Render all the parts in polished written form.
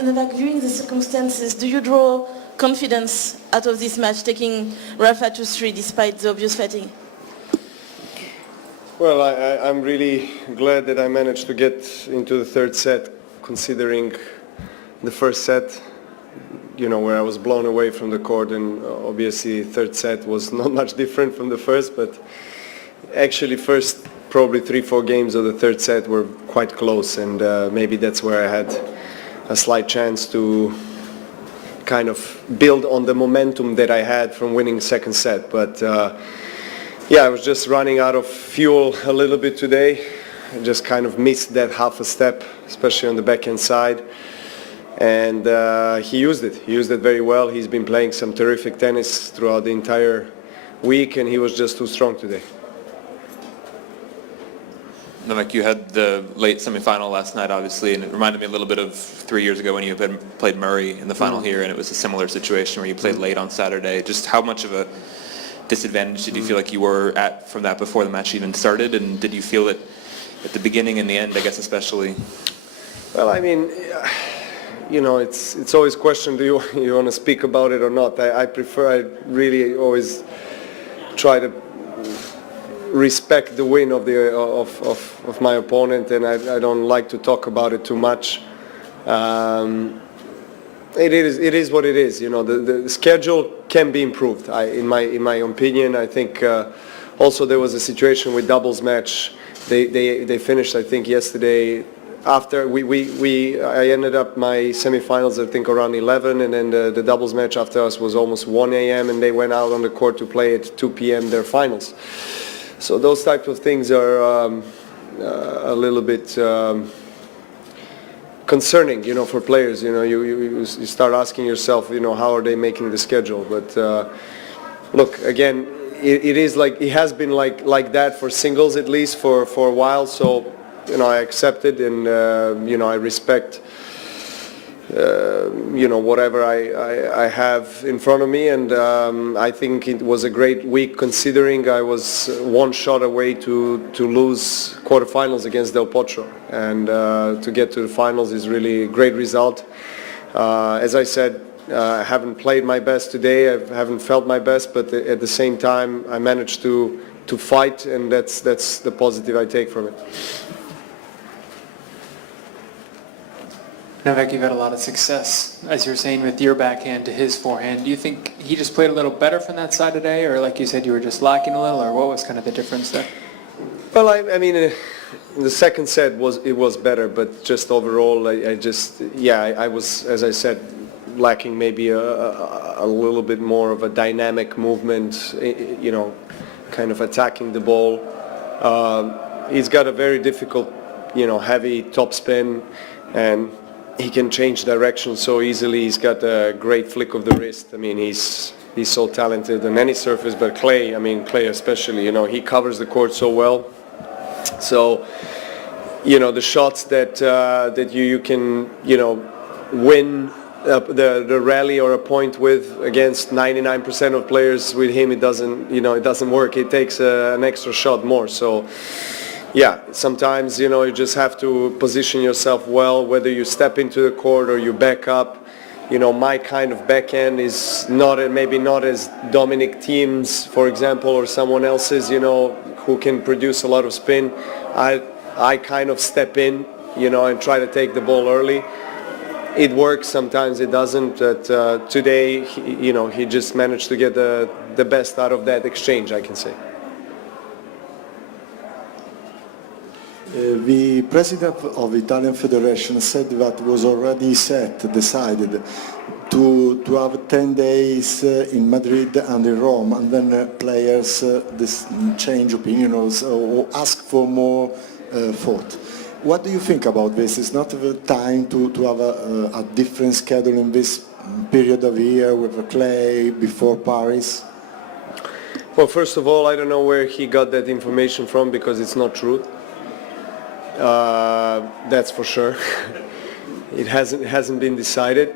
Novak, viewing the circumstances, do you draw confidence out of this match, taking Rafa to 3 despite the obvious fatigue? Well, I'm really glad that I managed to get into the third set, considering the first set, you know, where I was blown away from the court, and obviously third set was not much different from the first, but actually first probably 3-4 games of the third set were quite close, and maybe that's where I had a slight chance to kind of build on the momentum that I had from winning second set. But yeah, I was just running out of fuel a little bit today. I just kind of missed that half a step, especially on the backhand side. And he used it. He used it very well. He's been playing some terrific tennis throughout the entire week, and he was just too strong today. Novak, you had the late semi-final last night, obviously, and it reminded me a little bit of 3 years ago when you had played Murray in the final here, and it was a similar situation where you played late on Saturday. Just how much of a disadvantage did you feel like you were at from that before the match even started, and did you feel it at the beginning and the end, I guess, especially? Well, I mean, you know, it's always a question, do you want to speak about it or not? I really always try to respect the win of my opponent, and I don't like to talk about it too much. It is what it is. You know, the schedule can be improved. In my opinion, I think also there was a situation with doubles match. They finished, I think, yesterday. After I ended up my semifinals, I think, around 11, and then the doubles match after us was almost 1 a.m. and they went out on the court to play at 2 p.m. their finals. So those types of things are a little bit concerning, you know, for players. You know, you start asking yourself, you know, how are they making the schedule? But look, again, it has been like that for singles, at least for a while. So, you know, I accept it, and you know, I respect you know, whatever I have in front of me, and I think it was a great week, considering I was one shot away to lose quarterfinals against Del Potro, and to get to the finals is really a great result. As I said, I haven't played my best today, I haven't felt my best, but at the same time I managed to fight, and that's the positive I take from it. Novak, you've had a lot of success, as you were saying, with your backhand to his forehand. Do you think he just played a little better from that side today, or like you said, you were just lacking a little, or what was kind of the difference there? Well, I mean, in the second set it was better, but just overall, I was, as I said, lacking maybe a little bit more of a dynamic movement, you know, kind of attacking the ball. He's got a very difficult, you know, heavy topspin, and he can change direction so easily. He's got a great flick of the wrist. I mean, he's so talented on any surface, but clay especially, you know, he covers the court so well. So, you know, the shots that you can, you know, win the rally or a point with against 99% of players, with him it doesn't work. It takes an extra shot more. So yeah, sometimes, you know, you just have to position yourself well, whether you step into the court or you back up. You know, my kind of backhand is maybe not as Dominic Thiem's, for example, or someone else's, you know, who can produce a lot of spin. I kind of step in, you know, and try to take the ball early. It works, sometimes it doesn't, but today, he just managed to get the best out of that exchange, I can say. The president of the Italian Federation said that was already decided to have 10 days in Madrid and in Rome, and then players change opinions or ask for more thought. What do you think about this? It's not the time to have a different schedule in this period of year with the clay before Paris? Well, first of all, I don't know where he got that information from, because it's not true. That's for sure. It hasn't been decided.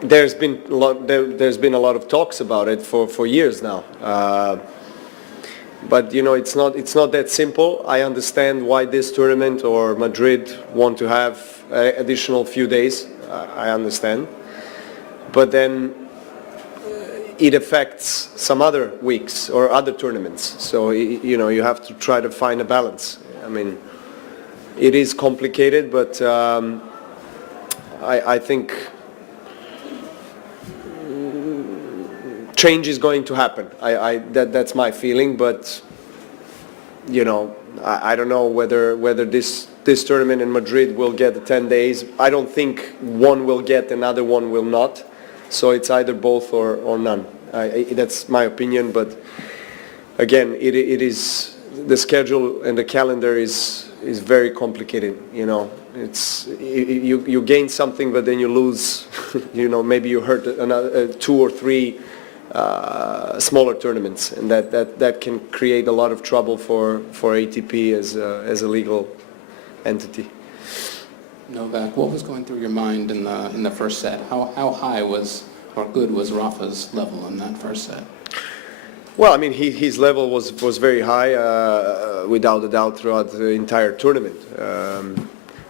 There's been a lot of talks about it for years now. But you know, it's not that simple. I understand why this tournament or Madrid want to have additional few days. I understand. But then it affects some other weeks or other tournaments. So you know, you have to try to find a balance. I mean, it is complicated, but I think change is going to happen. That's my feeling, but you know, I don't know whether this tournament in Madrid will get the 10 days. I don't think one will get, another one will not. So it's either both or none. That's my opinion, but again, it is the schedule and the calendar is very complicated. You know, it's you gain something, but then you lose. You know, maybe you hurt another 2 or 3 smaller tournaments, and that can create a lot of trouble for ATP as a legal entity. Novak, what was going through your mind in the first set? How high was or good was Rafa's level in that first set? Well, I mean, his level was very high, without a doubt, throughout the entire tournament,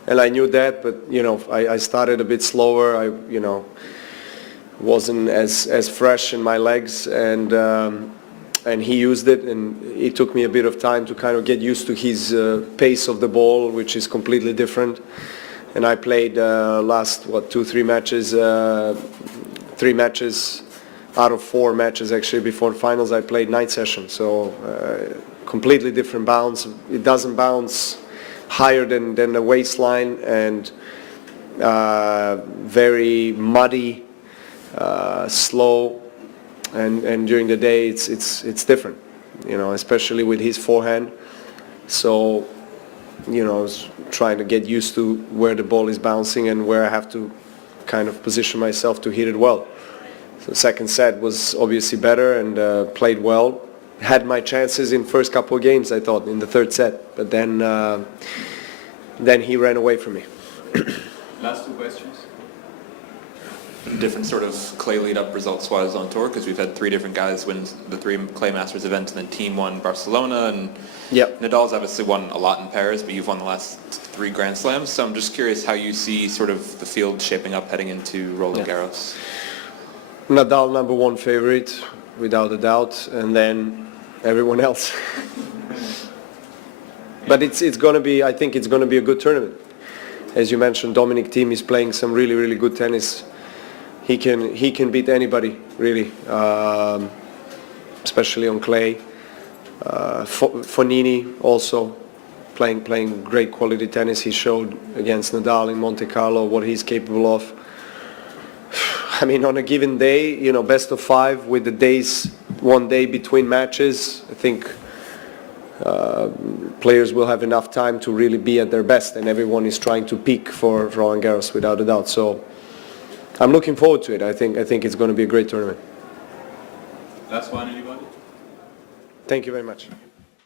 and I knew that. But you know, I started a bit slower. I wasn't as fresh in my legs, and he used it, and it took me a bit of time to kind of get used to his pace of the ball, which is completely different. And I played last 2-3 matches, 3 matches out of 4 matches actually before finals. I played night session, so completely different bounce. It doesn't bounce higher than the waistline, and very muddy, slow, and during the day it's different, you know, especially with his forehand. So you know, I was trying to get used to where the ball is bouncing and where I have to kind of position myself to hit it well. So the second set was obviously better, and played well. Had my chances in first couple of games, I thought, in the third set, but then he ran away from me. Last 2 questions. Different sort of clay lead-up results-wise on tour, because we've had 3 different guys win the 3 Clay Masters events, and then Team won Barcelona, and Yep. Nadal's obviously won a lot in Paris, but you've won the last 3 Grand Slams. So I'm just curious how you see sort of the field shaping up heading into Roland Garros. Nadal #1 favorite, without a doubt, and then everyone else. But it's going to be, I think it's going to be a good tournament. As you mentioned, Dominic Thiem is playing some really good tennis. He can beat anybody, really, especially on clay. Fognini also playing great quality tennis. He showed against Nadal in Monte Carlo what he's capable of. I mean, on a given day, you know, best of 5 with the days, 1 day between matches, I think players will have enough time to really be at their best, and everyone is trying to peak for Roland Garros, without a doubt. So I'm looking forward to it. I think it's going to be a great tournament. Last one, anybody? Thank you very much.